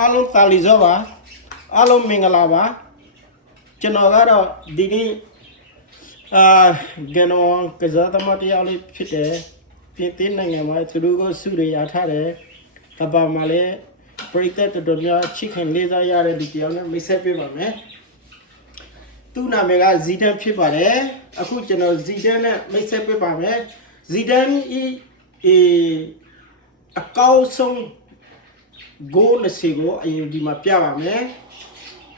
အားလုံးတာလီဇောပါအားလုံးမင်္ဂလာပါကျွန်တော်ကတော့ဒီနေ့ဂန်နောကစားသမားတယောက်လေးဖြစ်တယ်ပြင်သစ်နိုင်ငံမှာသူတို့ကစုရရထားတယ်ကဘာမှာလည်းပရိသတ်တော်များချစ်ခင်လေးစားရတဲ့ဒီတယောက်နဲ့မိတ်ဆက်ပေးပါမယ်သူ့နာမည်ကဇီဒန်ဖြစ်ပါတယ်အခုကျွန်တော်ဇီဒန်နဲ့မိတ်ဆက်ပေးပါမယ်ဇီဒန်အကောက်ဆုံးဂိုး20ကိုအရင်ဒီမှာပြပါမယ်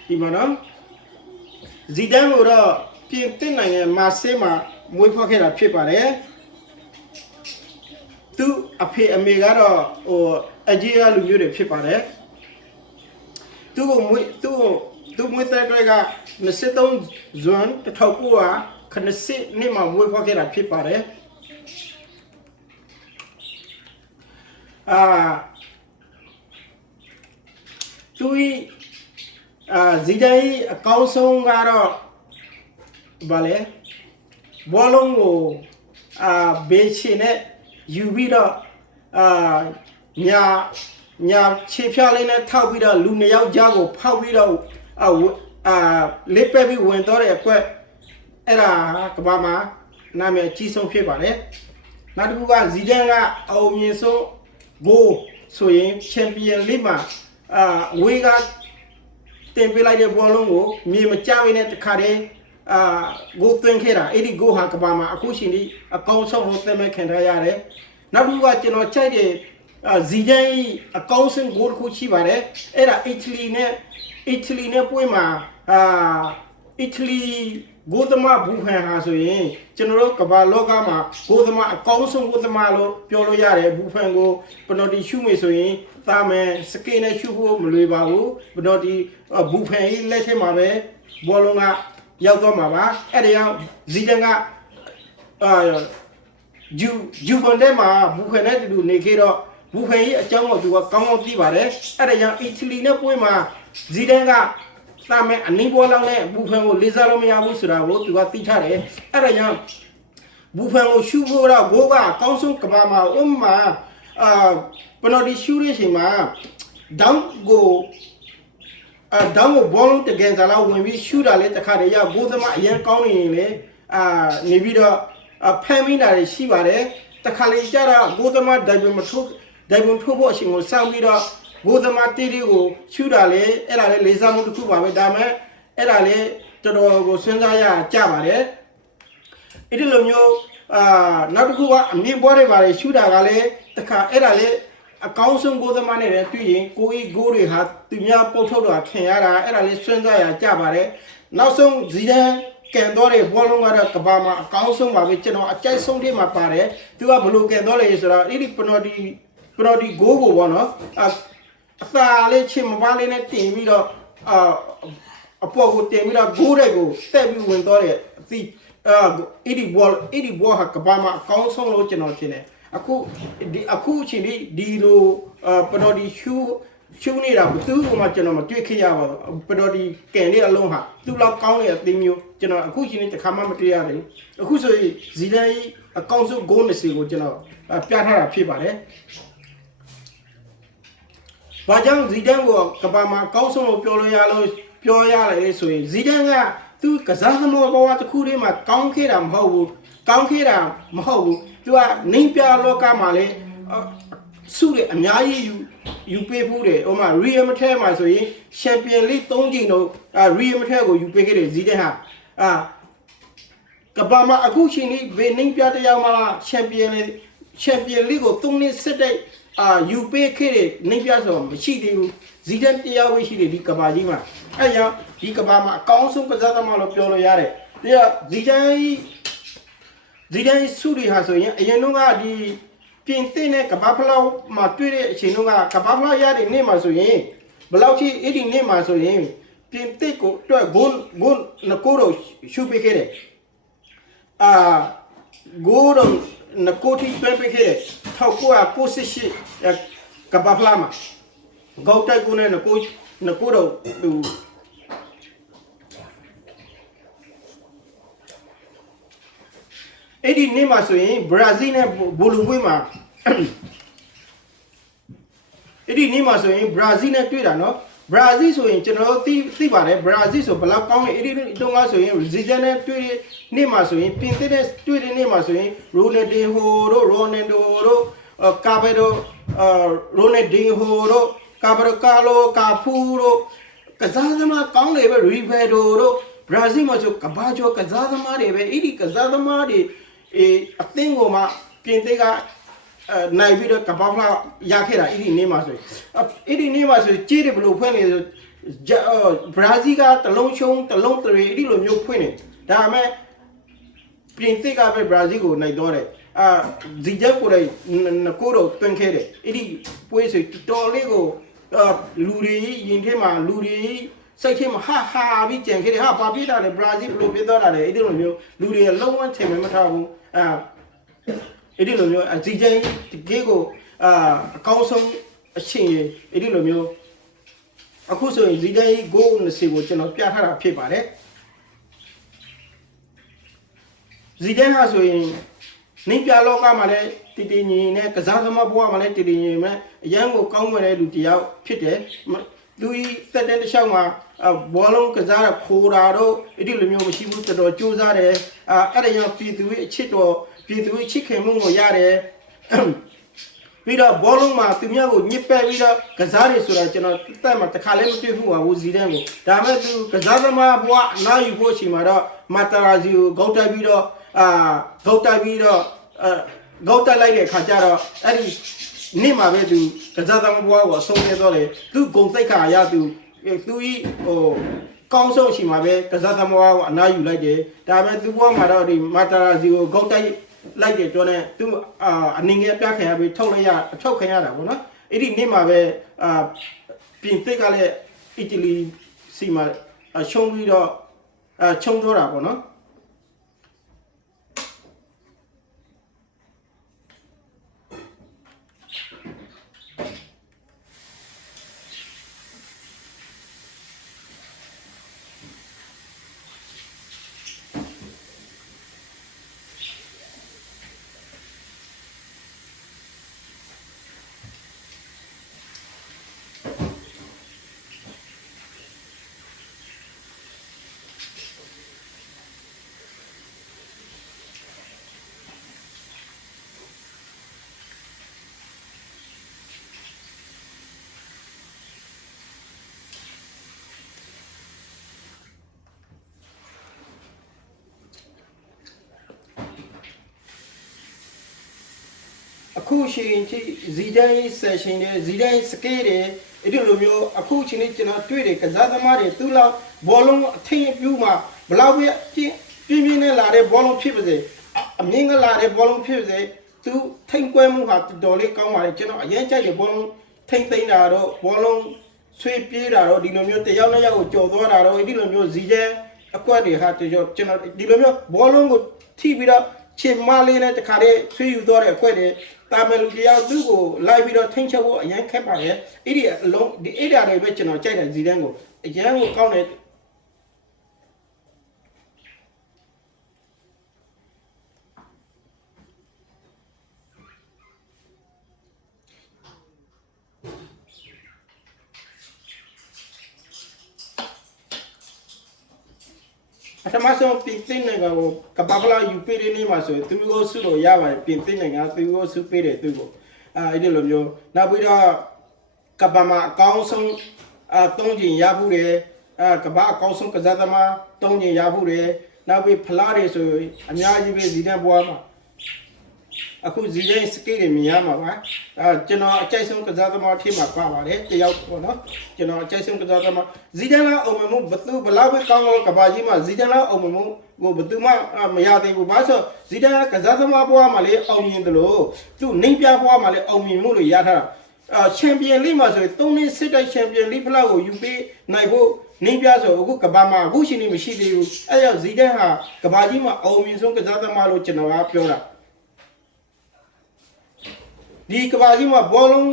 ဒီမှာနော်ဇီဒန်ကိုတော့ပြင်သစ်နိုင်ငံမာဆေးမှာမွေးဖွားခဲ့တာဖြစ်ပါတယ်သူအဖေအမေကတော့အဂျီယာလူမျိုးတွေဖြစ်ပါတယ်သူမွေးတဲ့အတွက်က23ဇွန်1980နှစ်မှာမွေးဖွားခဲ့တာဖြစ်ပါတယ်သူဇီဒန်အကောင်းဆုံးကတော့ဗာလေဘောလုံးကိုဘေးချင်နဲ့ယူပြီးတော့ညာခြေဖြားလေးနဲ့ထောက်ပြီးတော့လူနှစ်ယောက်ကြားကိုဖောက်ပြီးတော့လေးပက်ပြီးဝင်တော့တဲ့အကွက်အဲ့ဒါကဘာမှာနာမည်အကြီးဆုံးဖြစ်ပါတယ်နောက်တစ်ခုကဇီဒန်ကအအောင်မြင်ဆုံးဂိုးဆိုရင်ချန်ပီယံလိမှာဝေးကတင်ပေးလိုက်တဲ့ဘောလုံးကိုမြေမကျဘဲနဲ့တခါတည်းဂိုးသွင်းခဲ့တာအဲ့ဒီဂိုးဟာကဘာမှာအခုချိန်ထိအကောင်းဆုံးလို့သတ်မှတ်ခံထားရတယ်နောက်တစ်ခုကကျွန်တော်ကြိုက်တဲ့ဇီဒန်အကောင်းဆုံးဂိုးတစ်ခုရှိပါတယ်အဲ့ဒါအီတလီနဲ့ပွဲမှာအီတလီဂိုးသမားဘူဖန်ဟာဆိုရင်ကျွန်တော်တို့ကမ္ဘာလောကမှာဂိုးသမားအကောင်းဆုံးဂိုးသမားလို့ပြောလို့ရတယ်ဘူဖန်ကိုပနော်တီရှုမယ်ဆိုရင်တာမန်စကေနဲ့ရှုဖို့မလွယ်ပါဘူးပနော်တီဘူဖန်ကြီးလက်ထဲမှာပဲဘောလုံးကရောက်တော့မှာပါအဲ့ဒါကြောင့်ဇီဒန်ကဂျူဗန်တဲမှာဘူဖန်နဲ့တူနေခဲ့တော့ဘူဖန်ကြီးအကြောင်းကိုသူကကောင်းကောင်းသိပါတယ်အဲ့ဒါကြောင့်အီတလီနဲ့ပွဲမှာဇီဒန်ကတာမန်အနည်းဘောလောက်နဲ့ဘူဖန်ကိုလေးစားလို့မရဘူးဆိုတာကိုသူကသိထားတယ်အဲ့ဒါကြောင့်ဘူဖန်ကိုရှုဖို့တော့ဂိုးကအကောင်းဆုံးကမ္ဘာမှာဥပမာပနော်တီရှုရချိန်မှာဒေါင်းကိုဘောလုံးတကယ်စားလောက်ဝင်ပြီးရှုတာလေတခါတည်းရဂိုးသမားအရင်ကောင်းနေရင်လေနေပြီးတော့ဖမ်းမိတာတွေရှိပါတယ်တခါလေကြတော့ဂိုးသမားဒိုင်ဘွန်ထိုးဖို့အချိန်ကိုစောင့်ပြီးတော့ဂိုးသမားတီတီကိုရှုတာလေအဲ့ဒါလေလေးစားမှုတစ်ခုပါပဲဒါမဲ့အဲ့ဒါလေတော်တော်ကိုစဉ်းစားရကြပါတယ်အဲ့ဒီလိုမျိုးနောက်တစ်ခုကအမြင့်ပွဲတွေပါလေရှုတာကလည်းတခါအဲ့ဒါလေအကောင်းဆုံးဂိုးသမားနဲ့တွေ့ရင်ကိုကြီးဂိုးတွေဟာသူများပုတ်ထုတ်တော့ခင်ရတာအဲ့ဒါလေးစဉ်းစားရကြပါတယ်နောက်ဆုံးဇီဒန်ကန်တော့တဲ့ဘောလုံးကတော့ကဘာမှာအကောင်းဆုံးပါပဲကျွန်တော်အကြိုက်ဆုံးထဲမှာပါတယ်သူကဘလို့ကန်တော့လဲဆိုတော့အဲ့ဒီပနော်တီဂိုးကိုပေါ့နော်အသာလေးချင်မပါလေးနဲ့တင်ပြီးတော့အပေါ်ကိုတင်ပြီးတော့ဂိုးတွေကိုတက်ပြီးဝင်တော့တဲ့အသီးအဲ့ဒီဘောဟာကဘာမှာအကောင်းဆုံးလို့ကျွန်တော်ထင်တယ်အခုအချိန်ဒီလိုပနော်တီရှူနေတာသူ့ကမှကျွန်တော်မတွေ့ခဲ့ရပါဘူးပနော်တီကန်နေအလုံးဟာသူ့လောက်ကောင်းတဲ့အသင်းမျိုးကျွန်တော်အခုချိန်นี้တစ်ခါမှမတွေ့ရဘူးအခုဆိုရင်ဇီဒန်ကြီးအကောင်းဆုံးဂိုး20ကိုကျွန်တော်ပြထားတာဖြစ်ပါတယ်ဘာကြောင့်ဇီဒန်ကိုကဘာမှာအကောင်းဆုံးလို့ပြောရတယ်ဆိုရင်ဇီဒန်ကသူကစားသမားဘဝတစ်ခုတည်းမှာကောင်းခဲ့တာမဟုတ်ဘူးသူကနိမ့်ပြလောကမှာလေစုတယ်အများကြီးယူပေးဖို့တယ်ဟိုမှာရီယယ်မထဲမှာဆိုရင်ချန်ပီယံလိ3ကြိမ်တော့ရီယယ်မထဲကိုယူပေးခဲ့တယ်ဇီဒန်ဟာကဘာမှာအခုချိန်นี้ဘယ်နိမ့်ပြတရားမှာချန်ပီယံလိကို3နှစ်စစ်တဲ့ယူပေးခဲ့တဲ့နိမ့်ပြဆိုမရှိသေးဘူးဇီဒန်တရားဝေးရှိတယ်ဒီကဘာကြီးမှာအဲ့ကြောင့်ဒီကဘာမှာအကောင်းဆုံးကစားသမားလို့ပြောလို့ရတယ်ဒါဇီဒန်စုတွေဟာဆိုရင်အရင်ကဒီပြင်သစ်နဲ့ကဘာဖလောက်မှာတွေ့တဲ့အချိန်တုန်းကကဘာဖလောက်ရတဲ့နေ့မှာဆိုရင်ဘယ်လောက်ထိအဲ့ဒီနေ့မှာဆိုရင်ပြင်သစ်ကိုအတွက်ဂိုးနကိုတော့ရှုပေးခဲ့တယ်ဂိုးတော့နကိုတီပြန်ပေးခဲ့တယ်1998ကဘာဖလောက်မှာဂေါက်တိုက်ကိုနဲ့နကိုတော့အဲ့ဒီနေ့မှာဆိုရင်ဘရာဇီးနဲ့ဘိုလိုပွဲမှာ အဲ့ဒီနေ့မှာဆိုရင်ဘရာဇီးနဲ့တွေ့တာနော်ဘရာဇီးဆိုရင်ကျွန်တော်တို့သိပါတယ်ဘရာဇီးဆိုဘယ်လောက်ကောင်းလဲအဲ့ဒီတုန်းကဆိုရင်ဇီဒန်နဲ့တွေ့တဲ့နေ့မှာဆိုရင်ပြင်သစ်နဲ့တွေ့တဲ့နေ့မှာဆိုရင်ရိုနယ်ဒင်ဟိုတို့ရိုနယ်ဒိုတို့ကာဘဲတို့ရိုနယ်ဒင်ဟိုတို့ကာဘရကာလိုကာဖူတို့ကစားသမားကောင်းတယ်ပဲရီဗယ်ဒိုတို့ဘရာဇီးမှာဆိုကဘာကျော်ကစားသမားတွေပဲအဲ့ဒီကစားသမားတွေအသင်းကိုမှပြင်သစ်ကနိုင်ပြီးတော့ကပောက်လာရခဲ့တာအဲ့ဒီနေ့မှာဆိုအဲ့ဒီနေ့မှာဆိုကြေးတယ်ဘလို့ဖွင့်နေဆိုဘရာဇီးကတလုံးရှုံးတလုံးတရေအဲ့ဒီလိုမျိုးဖွင့်နေဒါပေမဲ့ပြင်သစ်ကပဲဘရာဇီးကိုနိုင်တော့တယ်ဇီဂျက်ကိုလည်းကိုတော့တွင်ခဲ့တယ်အဲ့ဒီပွဲဆိုတော်လေးကိုလူတွေရင်ထဲမှာလူတွေစိတ်ထဲမှာဟာပြီးကြံခဲ့တယ်ဟာဘာဖြစ်တာလဲဘရာဇီးဘလို့ဖြစ်သွားတာလဲအဲ့ဒီလိုမျိုးလူတွေလုံးဝထင်မထားဘူးအဲ့ဒီလိုမျိုးဇီဂျန်တကယ်ကိုအကောင်းဆုံးအချိန်အဲ့ဒီလိုမျိုးအခုဆိုရင်ဇီဂျန်ဂိုး20ကိုကျွန်တော်ပြထားတာဖြစ်ပါတယ်ဇီဂျန်ဟာဆိုရင်နေပြလောကမှာလည်းတည်တည်ငြိမ်နဲ့ကစားသမားဘဝမှာလည်းတည်တည်ငြိမ်နဲ့အရန်ကိုကောင်းမွန်တဲ့လူတစ်ယောက်ဖြစ်တယ်လူကြီးတက်တဲ့တစ်လျှောက်မှာဘောလုံးကစားခိုးတာတော့အဲ့ဒီလိုမျိုးမရှိဘူးတော်တော်ကြိုးစားတယ်အဲ့ဒါကြောင့်ပြည်သူရဲ့အချစ်တော်ပြည်သူရဲ့ချစ်ခင်မှုကိုရတယ်ပြီးတော့ဘောလုံးမှာသူများကိုညစ်ပက်ပြီးတော့ကစားရဆိုတာကျွန်တော်တက်မှာတစ်ခါလည်းမတွေ့ဘူးပါဘူးဇီဒန်ကိုဒါမဲ့သူကစားသမားဘဝအနားယူဖို့အချိန်မှာတော့မာတာရာဇီကိုဂေါက်တိုက်ပြီးတော့ဂေါက်တိုက်လိုက်တဲ့အခါကျတော့အဲ့ဒီနေ့မှာပဲသူကစားသမားဘဝကိုအဆုံးသတ်တော့တယ်သူဂုံစိတ်ခါရသူကြီးကောင်းဆုံးအချိန်မှာပဲကစားသမားဘဝကိုအနားယူလိုက်တယ်ဒါပေမဲ့သူဘဝမှာတော့ဒီမာတာရာဇီကိုဂေါက်တိုက်လိုက်တဲ့တော့နဲ့သူအနေငယ်ပြခံရပြီးထုတ်ခံရတာပေါ့နော်အဲ့ဒီနေ့မှာပဲပြင်သစ်ကလည်းအီတလီစီမှာရှုံးပြီးတော့ချုံတော့တာပေါ့နော်အခုရှင်ချီဇီဒန်ဆက်ရှင်တွေဇီဒန်စကေးတွေအဲ့ဒီလိုမျိုးအခုချင်းလေးကျွန်တော်တွေ့တယ်ကစားသမားတွေသူ့လောက်ဘောလုံးအထင်ပြူမှာဘလောက်ပဲပြင်းနဲ့လာတဲ့ဘောလုံးဖြစ်ပါစေအမြင့်ကလာတဲ့ဘောလုံးဖြစ်ပါစေသူထိန်ကွဲမှုဟာတော်လေးကောင်းပါလေကျွန်တော်အရင်ကြိုက်တယ်ဘောလုံးထိန်သိမ်းတာတော့ဘောလုံးဆွေးပြေးတာတော့ဒီလိုမျိုးတယောက်နဲ့ယောက်ကိုကြော်သွားတာတော့ဒီလိုမျိုးဇီဒန်အကွက်တွေဟာကျွန်တော်ဒီလိုမျိုးဘောလုံးကိုထိပြီးတော့ချစ်မလေးနဲ့တခါတည်းဆွေးယူသွားတဲ့အကွက်တွေတာမန်လူတယောက်သူ့ကိုလိုက်ပြီးတော့ထိန်းချုပ်ဖို့အရင်ခက်ပါလေအဲ့ဒီအလုံးဒီအဲ့ဒါတွေပဲကျွန်တော်ကြိုက်တယ်ဇီဒန်ကိုအရင်ကိုကောင်းတယ်အထမဆုံးပြင်သစ်နိုင်ငံကိုကပပလာယူပေးတဲ့နေ့မှာဆိုရင်သူကိုဆုလို့ရပါတယ်ပြင်သစ်နိုင်ငံသူကိုဆုပေးတယ်သူကိုအဲ့ဒီလိုမျိုးနောက်ပြီးတော့ကပမာအကောင်းဆုံး၃ကျင်ရဖို့တယ်ကပအကောင်းဆုံးကစားသမား၃ကျင်ရဖို့တယ်နောက်ပြီးဖလားတွေဆိုအများကြီးပဲဇီဒန်ဘွားမှာအခုဇီဒန်စကေးတွေမြင်ရမှာပါကျွန်တော်အကြိုက်ဆုံးကစားသမားထိမှာပါပါတယ်တယောက်ပေါ့နော်ကျွန်တော်အကြိုက်ဆုံးကစားသမားဇီဒန်ကအောင်မှုဘလောက်ပဲကောင်းကဘာကြီးမှာဇီဒန်ကအောင်မှုကိုဘယ်သူမှမရသေးဘူးဘာလို့ဇီဒန်ကစားသမားဘွားမှာလေအောင်မြင်တယ်လို့သူနှိမ့်ပြဘွားမှာလေအောင်မြင်မှုလို့ရထားတာချန်ပီယံလိမှာဆိုရင်3နှစ်စစ်တိုက်ချန်ပီယံလိဖလားကိုယူပေးနိုင်ဖို့နှိမ့်ပြဆိုအခုကဘာမှာအခုရှင်နေမရှိသေးဘူးအဲ့ကြောင့်ဇီဒန်ဟာကဘာကြီးမှာအောင်မြင်ဆုံးကစားသမားလို့ကျွန်တော်ကပြောတာဒီကဘာကြီးမှာဘောလုံး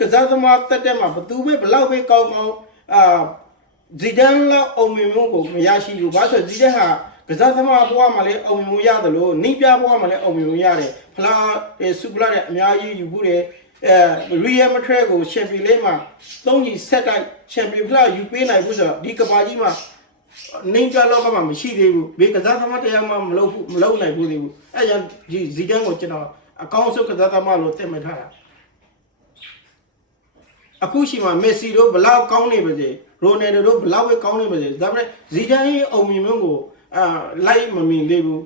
ကစားသမားတက်တဲ့မှာဘသူပဲဘလောက်ပဲကောင်းဇီဒန်လောက်အောင်မြင်မှုကိုမရရှိဘူးဘာလို့ဇီဒန်ဟာကစားသမားဘဝမှာလည်းအောင်မြင်မှုရတယ်လို့နှိမ့်ပြဘဝမှာလည်းအောင်မြင်မှုရတယ်ဖလားစူပလာတဲ့အများကြီးယူဖို့တယ် Real Madrid ကို Champion League မှာ3ကြီးဆက်တိုက် Champion ဖလားယူပေးနိုင်ဘူးဆိုတော့ဒီကဘာကြီးမှာနေကြလောကမှာမရှိသေးဘူးဘေးကစားသမားတရားမှမလုပ်နိုင်ဘူးသေးဘူးအဲ့ကြောင့်ဒီဇီဒန်ကိုကျွန်တော်အကောင်းဆုံးကစားသမားလို့သတ်မှတ်ထားတာအခုရှိမှမက်ဆီတို့ဘလောက်ကောင်းနေပါစေရိုနယ်ဒိုတို့ဘလောက်ပဲကောင်းနေပါစေဒါပေမဲ့ဇီဒန်ရဲ့အုံမြင်မှုကိုလိုက်မမြင်သေးဘူး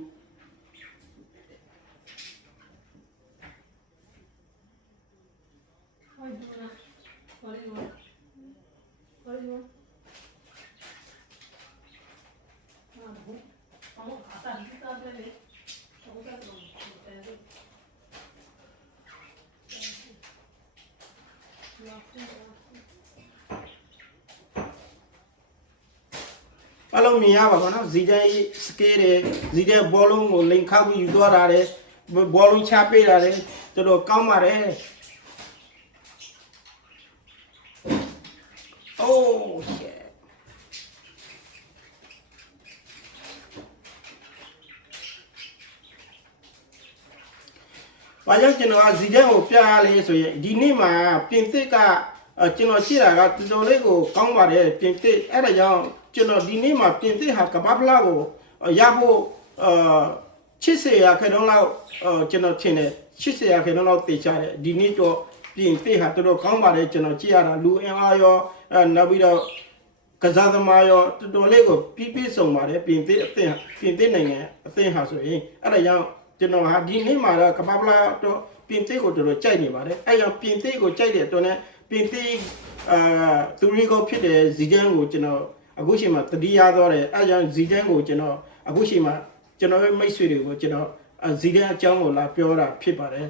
အလုံးမြင်ရပါဘောနော်ဇီဒန်စကေးတယ်ဇီဒန်ဘောလုံးကိုလိန်ခောက်ပြီးယူသွားတာတယ်ဘောလုံးချပေးတာတယ်တော်တော်ကောင်းပါတယ်အိုးရှစ်ဘာကြောင့်ကျွန်တော်ဇီဒန်ကိုပြရလဲဆိုရင်ဒီနေ့မှာပြင်သစ်ကကျွန်တော်ကြည့်တာကတော်တော်လေးကိုကောင်းပါတယ်ပြင်သစ်အဲ့ဒါကြောင့်ကျွန်တော်ဒီနေ့မှာပြင်သစ်ဟာကမ္ဘာဖလားကိုရဖို့80ရာခိုင်နှုန်းလောက်ကျွန်တော်ထင်တယ်80ရာခိုင်နှုန်းလောက်သိချတယ်ဒီနေ့တော့ပြင်သစ်ဟာတော်တော်ကောင်းပါတယ်ကျွန်တော်ကြည့်ရတာလူအင်အားရောနောက်ပြီးတော့ကစားသမားရောတော်တော်လေးကိုပြည့်စုံပါတယ်ပြင်သစ်အသင်းပြင်သစ်နိုင်ငံအသင်းဟာဆိုရင်အဲ့ဒါကြောင့်ကျွန်တော်ဟာဒီနေ့မှာတော့ကမ္ဘာဖလားတော့ပြင်သစ်ကိုတော်တော်ကြိုက်နေပါတယ်အဲ့ကြောင့်ပြင်သစ်ကိုကြိုက်တဲ့အတွက်နဲ့ပြင်သစ်သူရီကိုဖြစ်တဲ့ဇီဒန်ကိုကျွန်တော်အခုချိန်မှာတတိယသွားတယ်အဲကြောင့်ဇီဒန်ကိုကျွန်တော်အခုချိန်မှာကျွန်တော်ရဲ့မိတ်ဆွေတွေကိုကျွန်တော်ဇီဒန်အကြောင်းကိုလာပြောတာဖြစ်ပါတယ်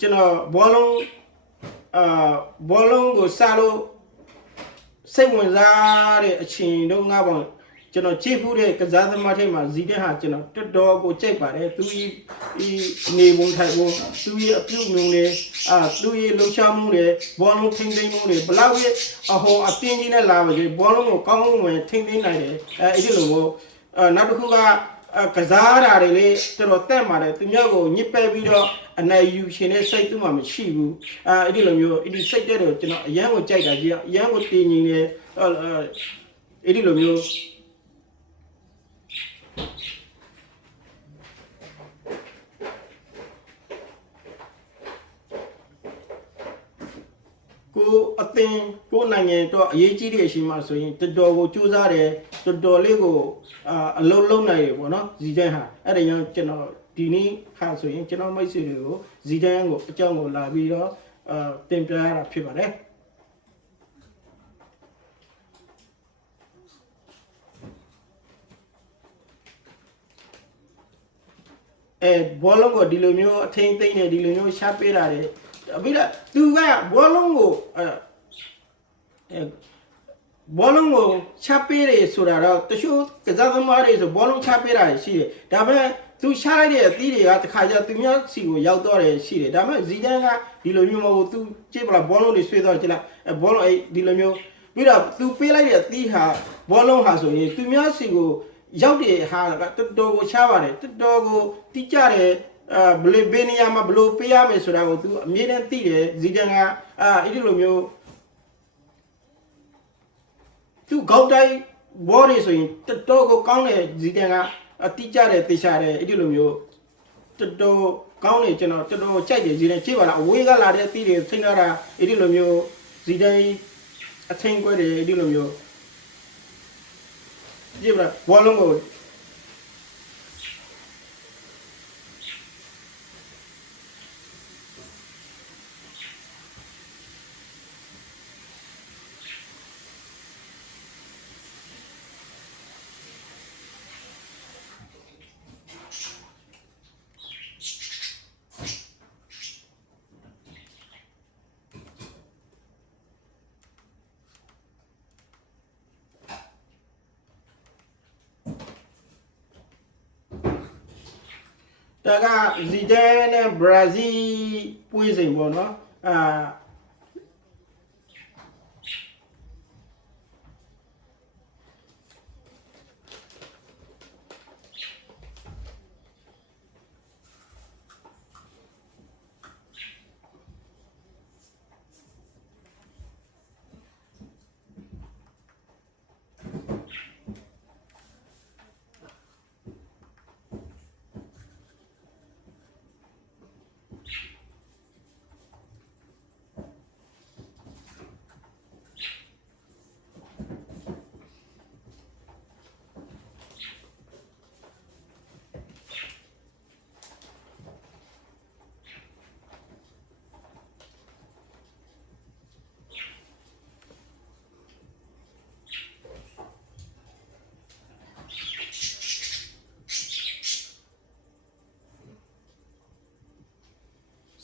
ကျွန်တော်ဘောလုံးကိုစလို့စိတ်ဝင်စားတဲ့အချိန်တုန်းကပေါ့ကျွန်တော်ကြည့်ဖူးတဲ့ကစားသမားတွေမှာဇီဒန်ဟာကျွန်တော်တော်တော်ကိုကြိုက်ပါတယ်သူနေပုံထိုင်ပုံသူရဲ့အပြုတ်မျိုးတွေသူရဲ့လှုပ်ရှားမှုတွေဘောလုံးထိန်းသိမ်းမှုတွေဘလောက်ရဲ့အဟောအပြင်းကြီးနဲ့လာပါစေဘောလုံးကိုကောင်းကောင်းဝင်ထိန်းသိမ်းနိုင်တယ်အဲ့ဒီလိုမျိုးနောက်တစ်ခုကကစားတာတွေလေတော်တော်တက်ပါတယ်သူမျိုးကိုညစ်ပက်ပြီးတော့အနိုင်ယူရှင်တဲ့စိတ်သူ့မှာမရှိဘူးအဲ့ဒီလိုမျိုးအဲ့ဒီစိတ်တဲ့တော့ကျွန်တော်အရန်ကိုကြိုက်တာကြီးအရန်ကိုတည်ငြိမ်နေအဲ့ဒီလိုမျိုးကိုအသင်ကိုနိုင်ငံတော့အရေးကြီးတဲ့အချိန်မှာဆိုရင်တော်တော်ကိုကြိုးစားတယ်တော်တော်လေးကိုအလုံးလုံးနိုင်တယ်ပေါ့နော်ဇီဒန်ဟာအဲ့ဒါကြောင့်ကျွန်တော်ဒီနေ့ဟာဆိုရင်ကျွန်တော်မိတ်ဆွေတွေကိုဇီဒန်ကိုအကြောင်းကိုလာပြီးတော့တင်ပြရတာဖြစ်ပါတယ်ဘောလုံးကိုဒီလိုမျိုးအထိန်သိမ့်နေဒီလိုမျိုးရှာပေးတာတယ်ပြီးတော့သူကဘောလုံးကိုချပေးတယ်ဆိုတာတော့တချို့ကစားသမားတွေဆိုဘောလုံးချပေးတာရှိတယ်ဒါပေမဲ့သူချလိုက်တဲ့အသီးတွေကတခါကျသူများစီကိုရောက်တော့တယ်ရှိတယ်ဒါပေမဲ့ဇီဒန်ကဒီလိုမျိုးမဟုတ်ဘူးသူကြည့်ပလားဘောလုံးတွေဆွဲတော့ကြည့်လိုက်ဘောလုံးဒီလိုမျိုးပြီးတော့သူပေးလိုက်တဲ့အသီးဟာဘောလုံးဟာဆိုရင်သူများစီကိုရောက်တယ်ဟာတော်တော်ကိုချပါတယ်တော်တော်ကိုတိကျတယ်ဘယ်နေရာမှာဘလို့ပေးရမယ်ဆိုတာကိုသူအမြဲတမ်းသိတယ်ဇီဒန်ကအဲ့ဒီလိုမျိုးသူကောက်တိုင်းဘောတွေဆိုရင်တော်တော်ကိုကောင်းတယ်ဇီဒန်ကအတိကျတယ်သိချတယ်အဲ့ဒီလိုမျိုးတော်တော်ကောင်းတယ်ကျွန်တော်တော်တော်ကြိုက်တယ်ဇီဒန်ကြည့်ပါလားအဝေးကလာတဲ့အသီးတွေထိန်းထားတာအဲ့ဒီလိုမျိုးဇီဒန်အထင်ကွဲတယ်အဲ့ဒီလိုမျိုးကြည့်ပါလားဘောလုံးကိုဒါကဇီဒန်နဲ့ဘရာဇီးပွဲစဉ်ပေါ့နော်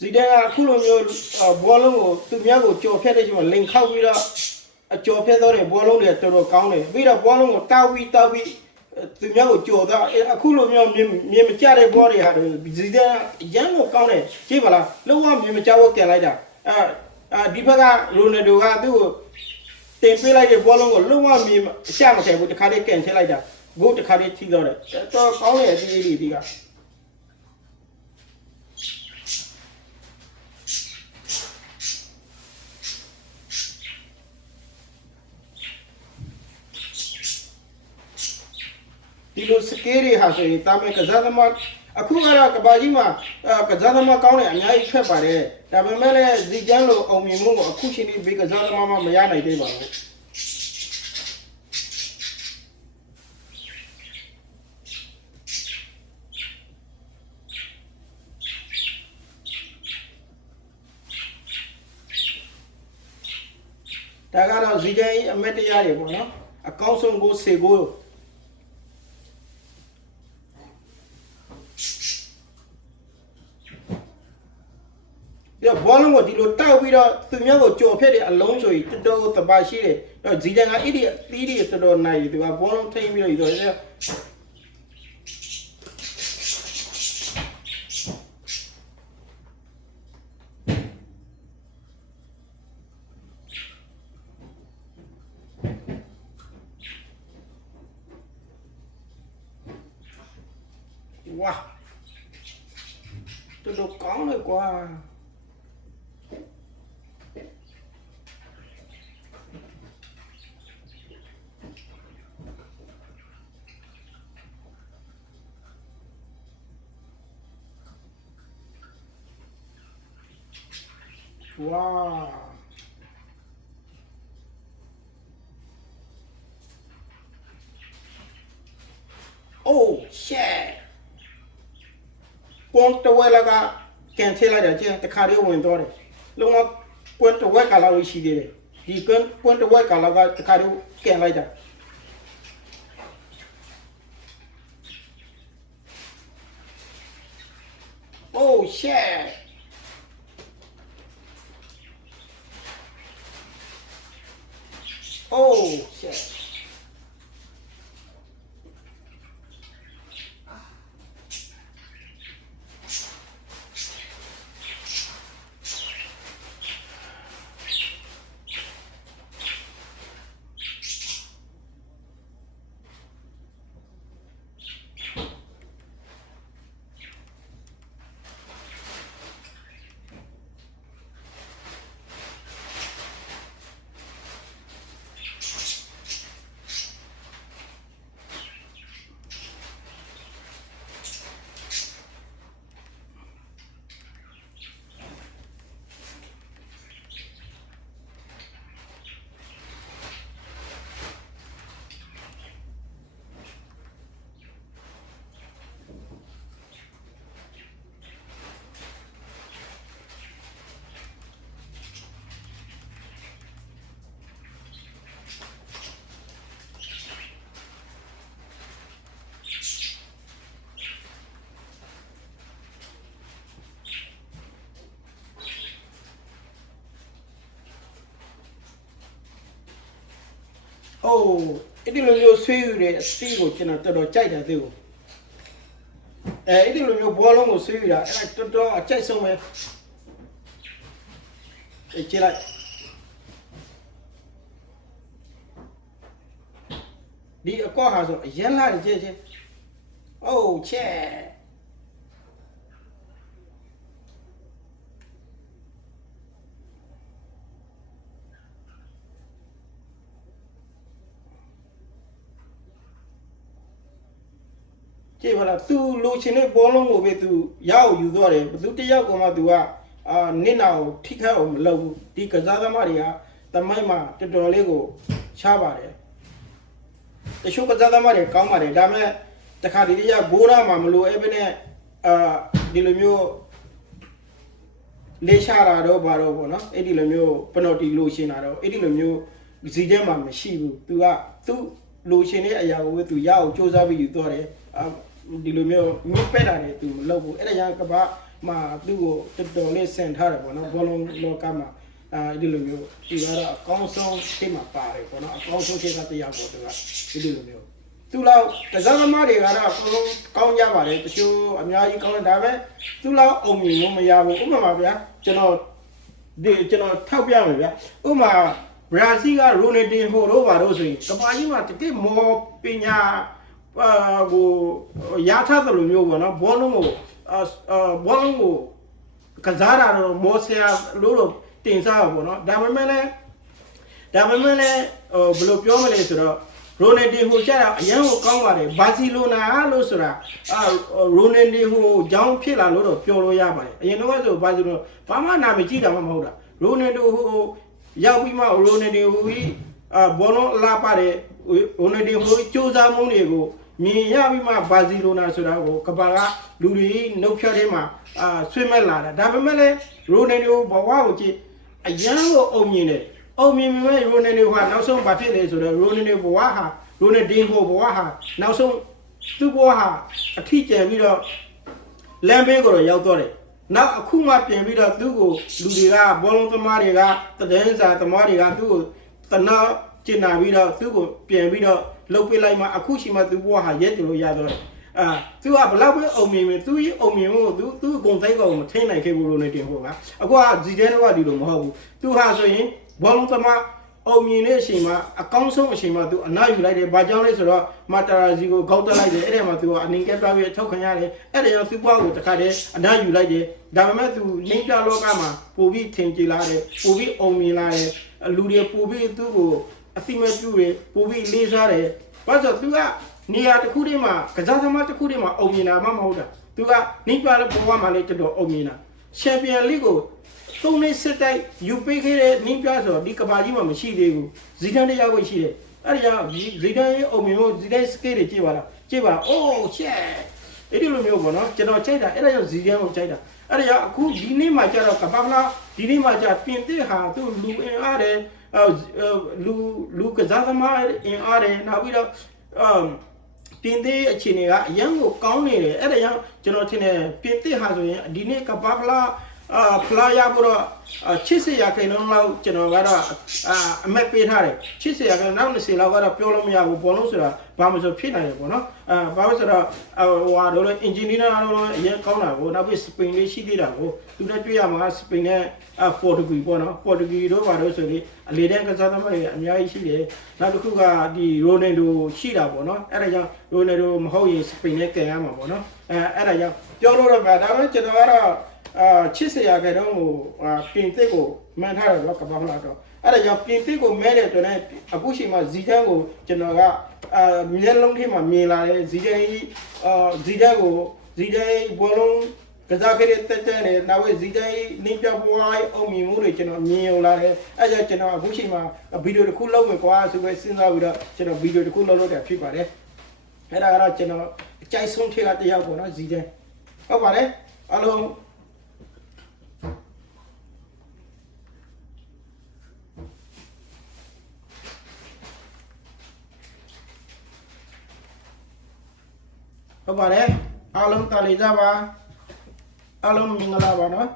ဇီဒန်ကအခုလိုမျိုးဘောလုံးကိုသူများကိုကြော်ဖြတ်တဲ့ချိန်မှာလင်ခောက်ပြီးတော့အကြော်ဖြတ်တော့တဲ့ဘောလုံးတွေတော်တော်ကောင်းတယ်ပြီးတော့ဘောလုံးကိုတာဝီသူများကိုကြော်တော့အခုလိုမျိုးမြင်မကျတဲ့ဘောတွေဟာဇီဒန်ရမ်းကိုကောင်းတယ်ကြည့်ပါလားလုံးဝမြင်မကျဖို့ကန်လိုက်တာဒီဘက်ကရိုနယ်ဒိုကသူ့ကိုတင်ပေးလိုက်တဲ့ဘောလုံးကိုလုံးဝမြင်ရှာမထဲဘူးတခါတည်းကန်ချလိုက်တာဂိုးတခါတည်းထိတော့တယ်တော်ကောင်းတယ်ဒီကဒီလိုစကေးတွေဟာဆိုရင်တာမဲကစားသမားအခုကတော့ကဘာကြီးမှာကစားသမားကောင်းတယ်အများကြီးထွက်ပါတယ်ဒါပေမဲ့လည်းဇီကျန်းလိုအောင်မြင်မှုကိုအခုချိန်ဒီဘေးကစားသမားမှမရနိုင်သေးပါဘူးဒါကတော့ဇီကျန်းအမက်တရားတွေပေါ့နော်အကောင်းဆုံးကိုစေကိုဘောလုံးကိုဒီလိုတောက်ပြီးတော့သူများကိုကြော်ဖြတ်တဲ့အလုံးဆိုရင်တော်တော်သဘာရှိတယ်တော့ဇီဒန်ကအဲ့ဒီအသီးတွေတော်တော်နိုင်တယ်သူကဘောလုံးထိမ့်ပြီးတော့ဝါတော်တော်ကောင်းเลยကွာWow. Oh shit. ကွန်တဝဲလာကကန်ထည့်လိုက်တာကျတခါတည်းဝင်သွားတယ်လုံးဝကွန်တဝဲကလာလို့ရှိသေးတယ်ဒီကွန်တဝဲကလာကတခါတည်းကန်လိုက်တာ Oh shit. Oh shit. Oh, အဲ့ဒီလိုမျိုးဆွေးယူတဲ့အစီကိုကျွန်တော်တော်တော်ကြိုက်တယ်သူ့ကိုအဲ့ဒီလိုမျိုးဘောလုံးကိုဆွေးယူတာအဲ့ဒါတော်တော်အကြိုက်ဆုံးပဲကြည့်လိုက်ဒီအကောဟာဆိုအရင်လာတယ်ကြည့် Oh shit ကြည့်ပါလားသူလိုချင်တဲ့ဘောလုံးကိုပဲသူရအောင်ယူသွားတယ်ဘသူတယောက်ကမှသူကနစ်နာကိုထိခိုက်အောင်မလုပ်ဘူးဒီကစားသမားတွေကတမိုင်းမှာတော်တော်လေးကိုချပါတယ်တချို့ကစားသမားတွေကောင်းပါတယ်ဒါပေမဲ့တခါဒီတည်းကဂိုးရမှာမလို့အဲ့ဘနဲ့ဒီလိုမျိုးလေးရှာတာတော့ဘာတော့ပေါ့နော်အဲ့ဒီလိုမျိုးပနော်တီလိုရှင်တာတော့အဲ့ဒီလိုမျိုးဇီထဲမှာမရှိဘူးသူကသူ့လိုရှင်တဲ့အရာကိုသူရအောင်စူးစမ်းပြီးယူသွားတယ်ဒီလိုမျိုးမြစ်ပက်တာတွေသူမလုပ်ဘူးအဲ့ဒါကြောင့်ကဘာ မှာသူ့ကိုတော်တော်လေးဆင်ထားတယ်ပေါ့နော်ဘောလုံးလောကမှာဒီလိုမျိုးဒီကတော့အကောင်းဆုံးရှေ့မှာပါတယ်ပေါ့နော်အကောင်းဆုံးရှေ့ကတရားပေါ့သူကဒီလိုမျိုးသူလောက်တစားသမားတွေကတော့အကုန်လုံးကောင်းကြပါတယ်တချို့အများကြီးကောင်းတယ်ဒါပဲသူလောက်အုံမြင်လို့မရဘူးဥပမာဗျာကျွန်တော်ထောက်ပြမယ်ဗျာဥပမာဘရာဇီးကရိုနယ်ဒင်ဟိုတို့ပါတော့ဆိုရင်ကမ္ဘာကြီးမှာတကယ်မော်ပညာဟိုရထားတယ်လို့မျိုးပေါ့နော်ဘောလုံးကိုကစားတာတော့မော်ဆရာလို့တော့တင်စားပါပေါ့နော်ဒါပေမဲ့လည်းဘယ်လိုပြောမလဲဆိုတော့ရိုနယ်ဒင်ဟိုကျတော့အရန်ကိုကောင်းပါတယ်ဘာစီလိုနာလို့ဆိုတာရိုနယ်ဒင်ဟိုကြောင်းဖြစ်လာလို့တော့ပြောလို့ရပါတယ်အရင်တော့ဆိုဘာစီလိုဘာမှနာမည်ကြည့်တာမှမဟုတ်တာရိုနယ်ဒင်ဟိုရောက်ပြီးမှရိုနယ်ဒင်ဟိုကြီးဘောလုံးလာပါတယ်ရိုနယ်ဒင်ဟိုစူးစမ်းမှုတွေကိုမြင်ရပြီးမှဘာစီလိုနာဆိုတာကိုကဘာကလူတွေနှုတ်ဖြတ်ထဲမှာဆွေးမဲ့လာတာဒါပေမဲ့လည်းရိုနယ်ဒင်ဟိုဘဝကိုကြည့်အရန်ကိုအုံမြင်တယ်အုံမြင်မဲ့ရိုနယ်ဒင်ဟိုကနောက်ဆုံးဘာဖြစ်လဲဆိုတော့ရိုနယ်ဒင်ဘဝဟာရိုနယ်ဒင်ဟိုဘဝဟာနောက်ဆုံးသူ့ဘဝဟာအထီးကျန်ပြီးတော့လမ်းဘေးကိုတော့ရောက်တော့တယ်နောက်အခုမှပြင်ပြီးတော့သူ့ကိုလူတွေကဘောလုံးသမားတွေကတည်င်းစာသမားတွေကသူ့ကိုတနာကျင်နာပြီးတော့သူ့ကိုပြင်ပြီးတော့လှုပ်ပေးလိုက်မှအခုရှိမှသူ့ဘဝဟာရဲတယ်လို့ရတော့တယ်သူကဘလောက်ပဲအုံမြင်မြင်သူ့ရဲ့အုံမြင်မှုကိုသူ့အကုန်သိကောမထိနိုင်ခဲ့ဘူးလို့နေတင်ဟိုကအခုကဇီတဲတော့ဒီလိုမဟုတ်ဘူးသူဟာဆိုရင်ဘောလုံးသမားအုံမြင်တဲ့အချိန်မှာအကောင်းဆုံးအချိန်မှာသူအနားယူလိုက်တယ်။ဘာကြောင့်လဲဆိုတော့မာတာရာဇီကိုဂေါက်တက်လိုက်တယ်။အဲ့ဒီမှာသူကအနင်ကက်ပြပြီးထောက်ခံရတယ်။အဲ့ဒါကြောင့်သူ့ဘဝကိုတခါတည်းအနားယူလိုက်တယ်။ဒါပေမဲ့သူနှိမ့်ပြလောကမှာပိုပြီးထင်ကြလာတယ်။ပိုပြီးအုံမြင်လာတယ်။လူတွေပိုပြီးသူ့ကိုအသိမဲ့ပြုတယ်။ပိုပြီးလေးစားတယ်။ဘာလို့သူကနေရာတစ်ခုတည်းမှာကစားသမားတစ်ခုတည်းမှာအုံမြင်တာမှမဟုတ်တာ။သူကနှိမ့်ပြလောဘဝမှာလည်းတော်တော်အုံမြင်တာ။ချန်ပီယံလိကိုသုံးနှစ်စစ်တိုက်ယူပေးခဲ့တဲ့နင်းပြဆိုဒီကဘာကြီးမှာမရှိသေးဘူးဇီဒန်တရားဝိတ်ရှိတယ်အဲ့ဒါကြောင့်ဇီဒန်ရဲ့အုံမျိုးဇီဒန်စကေးတွေကြည့်ပါလားကြည့်ပါအိုးရှက်အဲ့ဒီလိုမျိုးပေါ့နော်ကျွန်တော်ချိန်တာအဲ့ဒါကြောင့်ဇီဒန်ကိုချိန်တာအဲ့ဒါကြောင့်အခုဒီနေ့မှာကျတော့ကဘာမလားဒီနေ့မှာကျပြင်သစ်ဟာသူ့လူအင်အားတယ်လူကစားသမားအင်အားတယ်နောက်ပြီးတော့ပြင်သစ်အခြေအနေကအရန်ကိုကောင်းနေတယ်အဲ့ဒါကြောင့်ကျွန်တော်ထင်တယ်ပြင်သစ်ဟာဆိုရင်ဒီနေ့ကဘာမလားဖလာရဖို့တော့80ရာခိုင်နှုန်းလောက်ကျွန်တော်ကတော့အမက်ပေးထားတယ်80ရာခိုင်နှုန်းနောက်20လောက်ကတော့ပြောလို့မရဘူးဘောလုံးဆိုတာဘာမှဆိုဖြစ်နိုင်တယ်ပေါ့နော်ဘာလို့ဆိုတော့ဟိုဟာတော့အင်ဂျင်နီယာတော့အရင်ကောင်းတာကိုနောက်ပြီးစပိန်လေးရှိသေးတာကိုသူလည်းတွေ့ရမှာစပိန်နဲ့ပေါ်တူဂီပေါ့နော်ပေါ်တူဂီတို့ဘာလို့ဆိုပြီးအလေတန်းကစားသမားတွေအများကြီးရှိတယ်နောက်တစ်ခုကဒီရိုနယ်ဒိုရှိတာပေါ့နော်အဲ့ဒါကြောင့်ရိုနယ်ဒိုမဟုတ်ရင်စပိန်နဲ့ကန်ရမှာပေါ့နော်အဲ့ဒါကြောင့်ပြောလို့တော့ဒါပေမဲ့ကျွန်တော်ကတော့80ရာခိုင်နှုန်းကိုပြင်သစ်ကိုမှန်ထားတယ်တော့ကဘာမှလာတော့အဲ့ဒါကြောင့်ပြင်သစ်ကိုမဲတဲ့အတွက်လည်းအခုချိန်မှာဇီဒန်ကိုကျွန်တော်ကမျက်လုံးထဲမှာမြင်လာတယ်ဇီဒန်ဘောလုံးကစားခဲ့တဲ့တက်တဲ့နဲ့နောက်ဝဲဇီဒန်နင်းပြပွားအုံမြင်မှုတွေကျွန်တော်မြင်ရလာတယ်အဲ့ဒါကျွန်တော်အခုချိန်မှာဗီဒီယိုတစ်ခုလုပ်မယ်ကွာဆိုပဲစဉ်းစားပြီးတော့ကျွန်တော်ဗီဒီယိုတစ်ခုလုပ်တာဖြစ်ပါတယ်အဲ့ဒါကတော့ကျွန်တော်အကြိုက်ဆုံးထည့်ကတရားပေါ့နော်ဇီဒန်ဟုတ်ပါတယ်အားလုံးဟုတ်ပါတယ်အားလုံးတာလီကြပါအားလုံးမင်္ဂလာပါနော်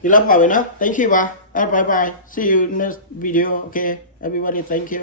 ဒီလောက်ပါပဲနော် thank you ပါ bye bye see you next video okay everybody thank you